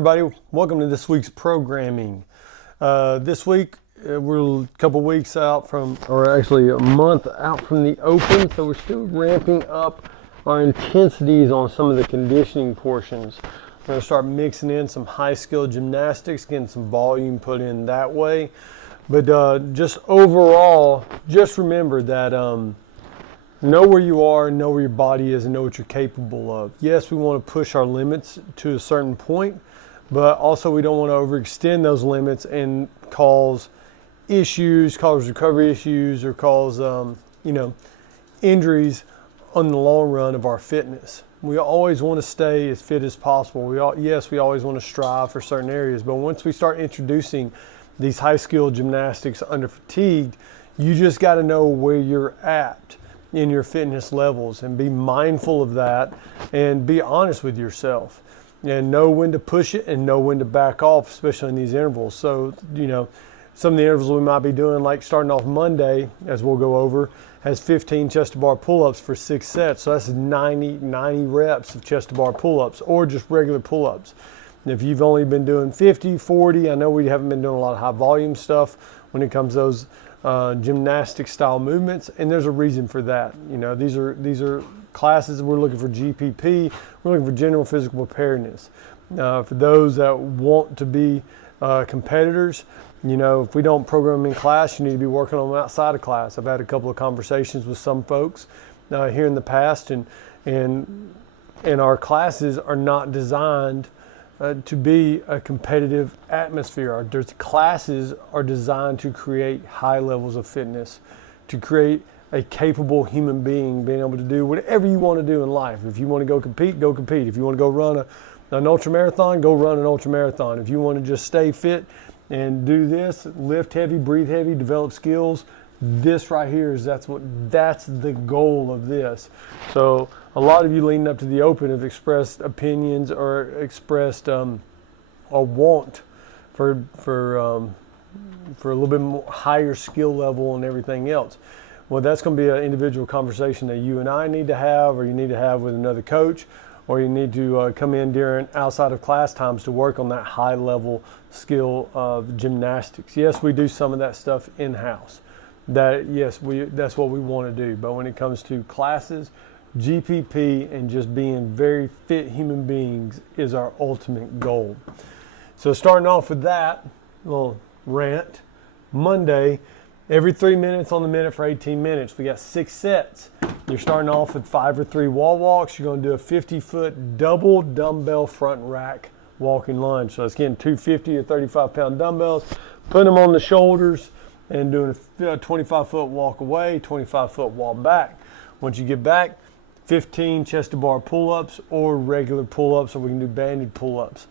Everybody, welcome to this week's programming. This week, we're a couple weeks out from, or actually a month out from the Open, so we're still ramping up our intensities on some of the conditioning portions. We're going to start mixing in some high-skill gymnastics, getting some volume put in that way. But just overall, just remember that know where you are, know where your body is, and know what you're capable of. Yes, we want to push our limits to a certain point, but also we don't want to overextend those limits and cause issues, cause recovery issues, or cause injuries on the long run of our fitness. We always want to stay as fit as possible. We always want to strive for certain areas, but once we start introducing these high-skill gymnastics under fatigue, you just got to know where you're at in your fitness levels and be mindful of that and be honest with yourself and know when to push it and know when to back off, especially in these intervals. So, some of the intervals we might be doing, like starting off Monday, as we'll go over, has 15 chest to bar pull-ups for 6 sets. So that's 90 reps of chest to bar pull-ups or just regular pull-ups. And if you've only been doing 50, 40, I know we haven't been doing a lot of high volume stuff when it comes to those gymnastic style movements, and there's a reason for that. These are classes we're looking for GPP, we're looking for general physical preparedness. For those that want to be competitors, if we don't program them in class, you need to be working on them outside of class. I've had a couple of conversations with some folks here in the past, and our classes are not designed to be a competitive atmosphere. Our classes are designed to create high levels of fitness, to create a capable human being being able to do whatever you want to do in life. If you want to go compete, go compete. If you want to go run an ultra marathon, go run an ultra marathon. If you want to just stay fit and do this, lift heavy, breathe heavy, develop skills, this right here that's the goal of this. So a lot of you leading up to the Open have expressed opinions or expressed a want for a little bit more higher skill level and everything else. Well, that's going to be an individual conversation that you and I need to have, or you need to have with another coach, or you need to come in during outside of class times to work on that high level skill of gymnastics. Yes, we do some of that stuff in-house. That's what we want to do. But when it comes to classes, GPP and just being very fit human beings is our ultimate goal. So starting off with that little rant, Monday, every 3 minutes on the minute for 18 minutes. We got 6 sets. You're starting off with 5 or 3 wall walks. You're going to do a 50-foot double dumbbell front rack walking lunge. So it's getting 250 or 35-pound dumbbells, putting them on the shoulders, and doing a 25-foot walk away, 25-foot walk back. Once you get back, 15 chest to bar pull-ups or regular pull-ups, or we can do banded pull-ups.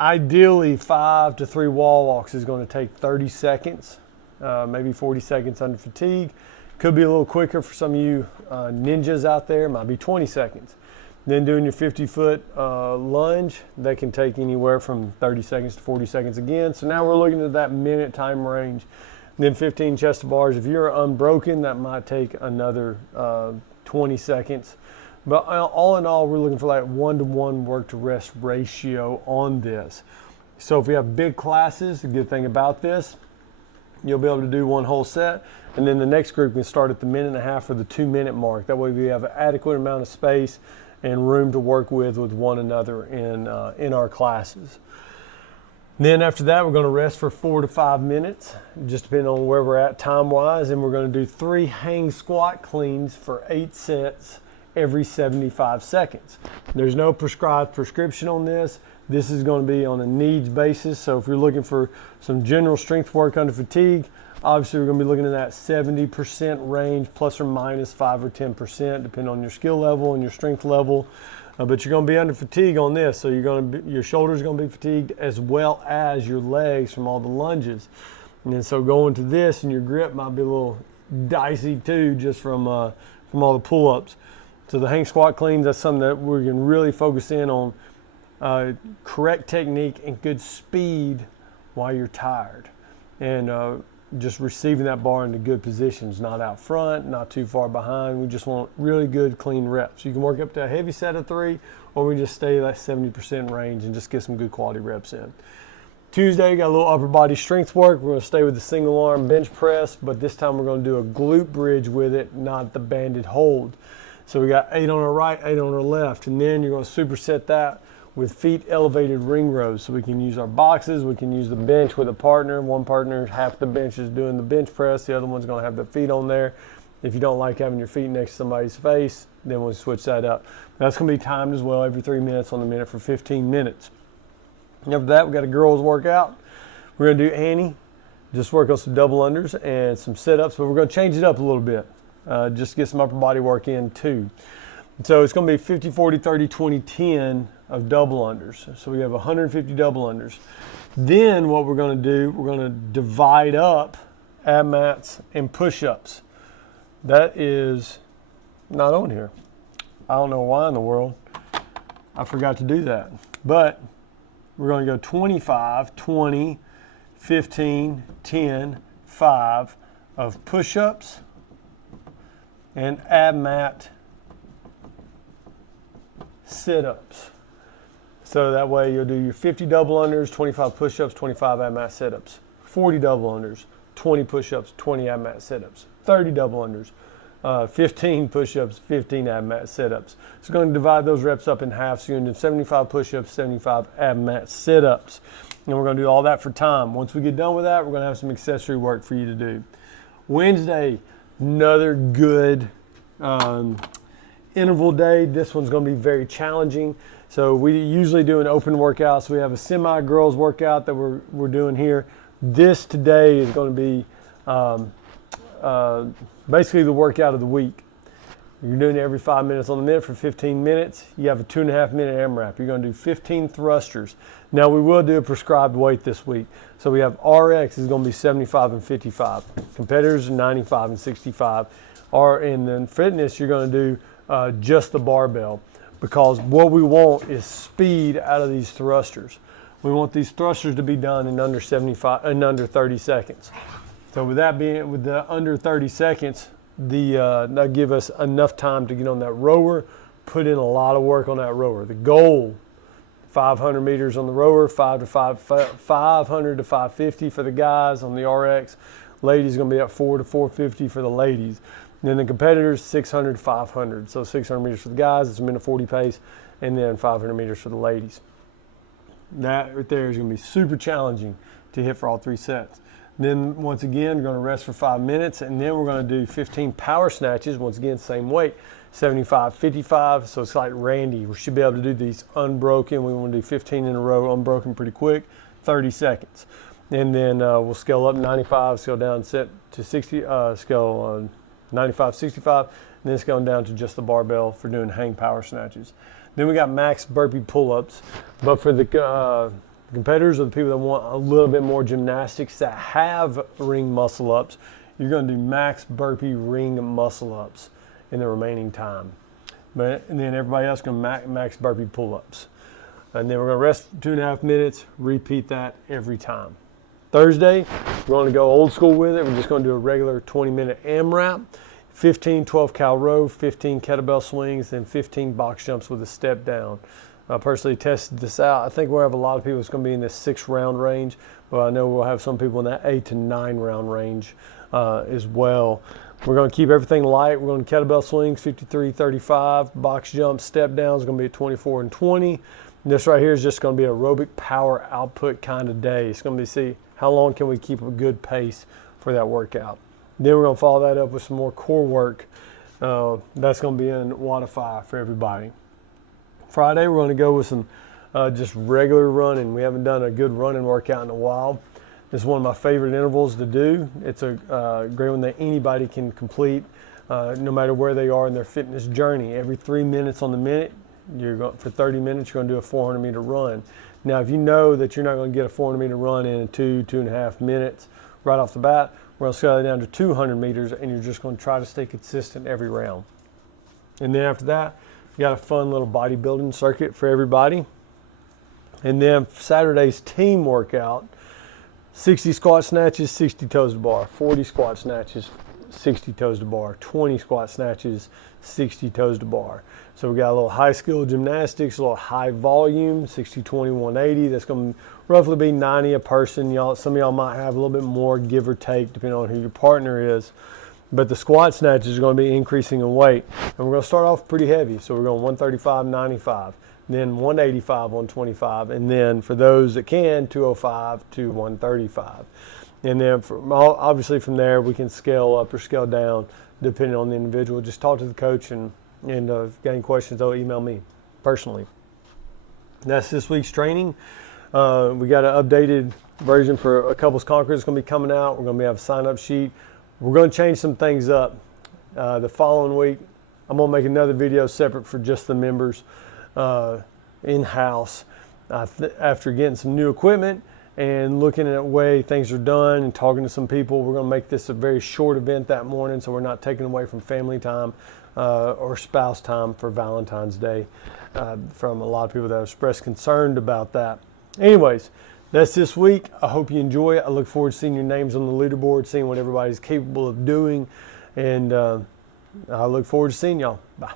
Ideally, 5 to 3 wall walks is going to take 30 seconds, maybe 40 seconds under fatigue. Could be a little quicker for some of you ninjas out there, might be 20 seconds. Then doing your 50-foot lunge, that can take anywhere from 30 seconds to 40 seconds again. So now we're looking at that minute time range. Then 15 chest to bars. If you're unbroken, that might take another 20 seconds. But all in all, we're looking for like 1-to-1 work to rest ratio on this. So if we have big classes, the good thing about this, you'll be able to do one whole set, and then the next group can start at the 1.5 minute or the 2-minute mark. That way we have an adequate amount of space and room to work with one another in our classes. Then after that, we're going to rest for 4 to 5 minutes, just depending on where we're at time-wise, and we're going to do 3 hang squat cleans for 8 sets every 75 seconds. There's no prescribed prescription on this. This is going to be on a needs basis, so if you're looking for some general strength work under fatigue, obviously we're going to be looking at that 70% range, plus or minus 5 or 10%, depending on your skill level and your strength level. But you're going to be under fatigue on this, so your shoulders are going to be fatigued as well as your legs from all the lunges. And then so going to this, and your grip might be a little dicey too, just from all the pull-ups. So the hang squat cleans, that's something that we're going to really focus in on. Correct technique and good speed while you're tired. And just receiving that bar into good positions, not out front, not too far behind. We just want really good, clean reps. You can work up to a heavy set of 3, or we just stay that 70% range and just get some good quality reps in. Tuesday, got a little upper body strength work. We're going to stay with the single arm bench press, but this time we're going to do a glute bridge with it, not the banded hold. So we got 8 on our right, 8 on our left, and then you're going to superset that with feet elevated ring rows. So we can use our boxes, we can use the bench with a partner. One partner, half the bench is doing the bench press, the other one's going to have the feet on there. If you don't like having your feet next to somebody's face, then we'll switch that up. That's going to be timed as well, every 3 minutes on the minute for 15 minutes. After that, we got a girls workout. We're going to do Annie, just work on some double unders and some sit-ups, but we're going to change it up a little bit, just to get some upper body work in too. So it's going to be 50, 40, 30, 20, 10 of double unders. So we have 150 double unders. Then what we're going to do, we're going to divide up ab mats and push-ups. That is not on here. I don't know why in the world I forgot to do that. But we're going to go 25, 20, 15, 10, 5 of push-ups and ab mat sit-ups. So that way you'll do your 50 double unders, 25 push-ups, 25 ab mat sit-ups, 40 double unders, 20 push-ups, 20 ab mat sit-ups, 30 double unders, 15 push-ups, 15 ab mat sit-ups. So we're going to divide those reps up in half. So you're going to do 75 push-ups, 75 ab mat sit-ups. And we're going to do all that for time. Once we get done with that, we're going to have some accessory work for you to do. Wednesday, another good interval day. This one's going to be very challenging. So we usually do an open workout. So we have a semi-girls workout that we're doing here. This today is going to be basically the workout of the week. You're doing it every 5 minutes on the minute for 15 minutes. You have a 2.5 minute AMRAP. You're going to do 15 thrusters. Now we will do a prescribed weight this week. So we have RX is going to be 75 and 55. Competitors are 95 and 65. And then fitness, you're going to do just the barbell, because what we want is speed out of these thrusters. We want these thrusters to be done in under 30 seconds. So with that being, with the under 30 seconds, that'll give us enough time to get on that rower, put in a lot of work on that rower. The goal, 500 meters on the rower, 500 to 550 for the guys on the RX. Ladies going to be at 400 to 450 for the ladies. And then the competitors, 600 to 500. So 600 meters for the guys, it's a minute 40 pace, and then 500 meters for the ladies. That right there is going to be super challenging to hit for all 3 sets. Then once again, we're going to rest for 5 minutes, and then we're going to do 15 power snatches. Once again, same weight, 75, 55. So it's like Randy. We should be able to do these unbroken. We want to do 15 in a row, unbroken pretty quick, 30 seconds. And then we'll scale up 95, scale down, set to 60, scale 95, 65, and then it's going down to just the barbell for doing hang power snatches. Then we got max burpee pull-ups, but for the competitors or the people that want a little bit more gymnastics that have ring muscle ups, you're going to do max burpee ring muscle ups in the remaining time. And then everybody else going to max burpee pull-ups. And then we're going to rest 2.5 minutes, repeat that every time. Thursday, we're going to go old school with it. We're just going to do a regular 20-minute AMRAP, 15 12 cal row, 15 kettlebell swings, and 15 box jumps with a step down. I personally tested this out. I think we'll have a lot of people that's going to be in this 6-round range, but I know we'll have some people in that 8 to 9 round range as well. We're going to keep everything light. We're going to kettlebell swings, 53, 35, box jumps, step downs, going to be at 24 and 20. This right here is just going to be aerobic power output kind of day. It's going to be see how long can we keep a good pace for that workout. Then we're going to follow that up with some more core work. That's going to be in Wodify for everybody. Friday, we're going to go with some just regular running. We haven't done a good running workout in a while. This is one of my favorite intervals to do. It's a great one that anybody can complete no matter where they are in their fitness journey. Every 3 minutes on the minute, for 30 minutes, you're going to do a 400 meter run. Now, if you know that you're not going to get a 400 meter run in 2.5 minutes right off the bat, we're going to scale it down to 200 meters, and you're just going to try to stay consistent every round. And then after that, you got a fun little bodybuilding circuit for everybody. And then Saturday's team workout, 60 squat snatches, 60 toes to bar. 40 squat snatches, 60 toes to bar. 20 squat snatches, 60 toes to bar. So we got a little high skill gymnastics, a little high volume, 60, 20, 180. That's going to roughly be 90 a person. Y'all, some of y'all might have a little bit more, give or take, depending on who your partner is. But the squat snatches are going to be increasing in weight. And we're going to start off pretty heavy. So we're going 135, 95, then 185, 125. And then for those that can, 205 to 135. And then obviously from there, we can scale up or scale down depending on the individual. Just talk to the coach, and if you got any questions, they'll email me personally. That's this week's training. We got an updated version for a Couples Conquer that's going to be coming out. We're going to have a sign-up sheet. We're going to change some things up. The following week, I'm going to make another video separate for just the members in-house. After getting some new equipment and looking at the way things are done and talking to some people, we're going to make this a very short event that morning, so we're not taking away from family time or spouse time for Valentine's Day from a lot of people that have expressed concern about that. Anyways, that's this week. I hope you enjoy it. I look forward to seeing your names on the leaderboard, seeing what everybody's capable of doing, and I look forward to seeing y'all. Bye.